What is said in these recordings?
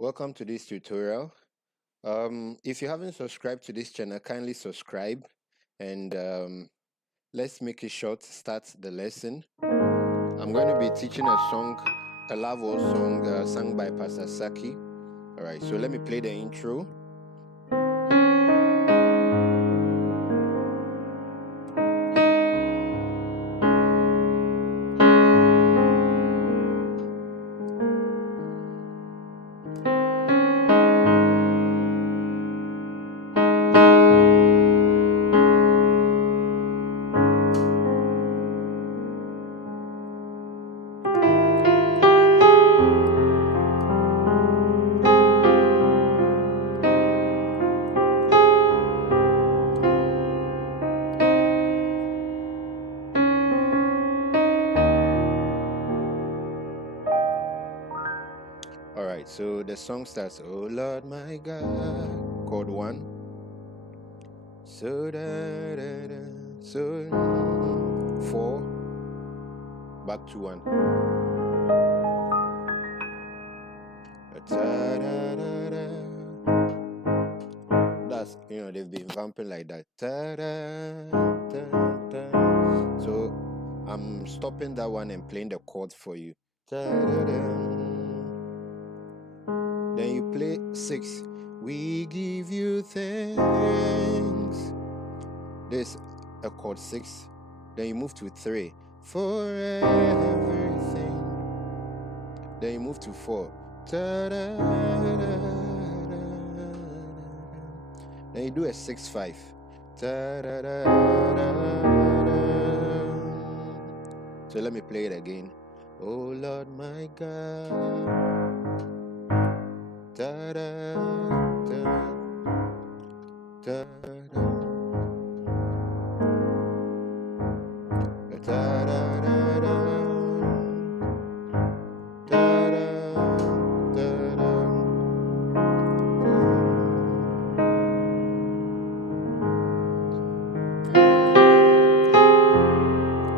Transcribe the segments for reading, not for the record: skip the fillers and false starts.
Welcome to this tutorial. If you haven't subscribed to this channel, kindly subscribe and let's make it short, start the lesson. I'm going to be teaching a song, a Loveworld song sung by Pastor Saki. Alright, so let me play the intro. Alright, so the song starts, oh Lord my God, chord 1. So da da da, so 4, back to 1. Da, da, da, da. That's, they've been vamping like that. Da, da, da, da. So I'm stopping that one and playing the chords for you. Da, da, da. Then you play 6. We give you thanks. There's a chord 6. Then you move to 3. For everything. Then you move to 4. Da, da, da, da. Then you do a 6-5. Da, da, da, da, da. So let me play it again. Oh Lord my God. Da, da, da, da, da. Da, da, da, da. Da, da, da, da.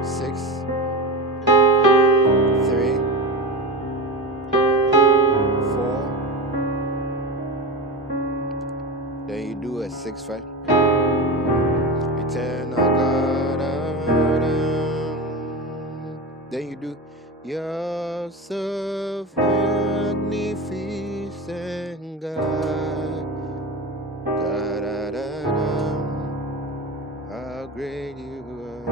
6, 3, 4. Then you do a 6-5. Eternal God. Then you do you're so magnificent, God. Da, da, da, da. How great you are.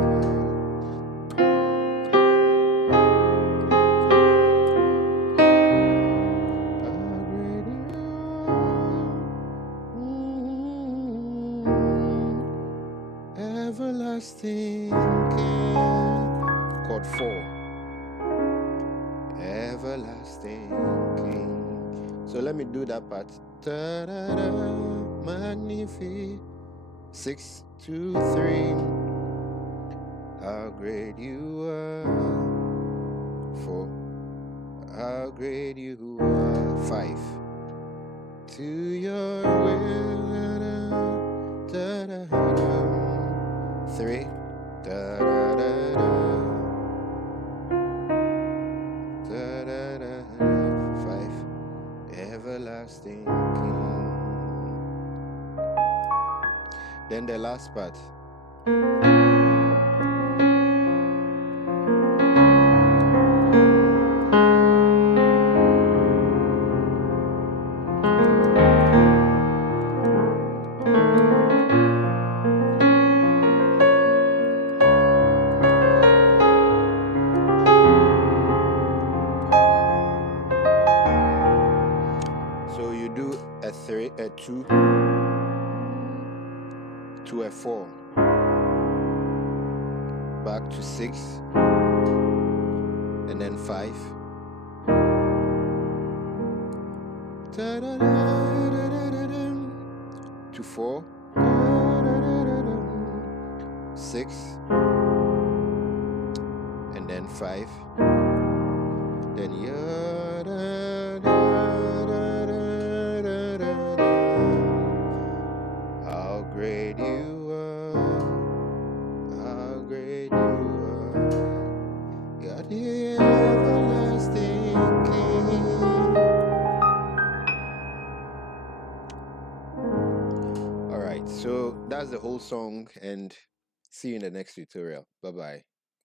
Everlasting King. Chord 4. Everlasting King. So let me do that part. Da, da, da, magnificent. 6, 2, 3. How great you are. 4. How great you are. 5. To your will. Da, da, da. 3. Da, da, da, da. Da, da, da, da. 5. Everlasting King. Then the last part. So you do a 3, a 2 to a 4, back to 6, and then 5. Da, da, da, da, da, da, da. To 4, da, da, da, da, da. 6, and then 5. Then da, da, da, da, da, da, da. How great you are, how great you are. You're the everlasting King. So that's the whole song, and see you in the next tutorial. Bye bye.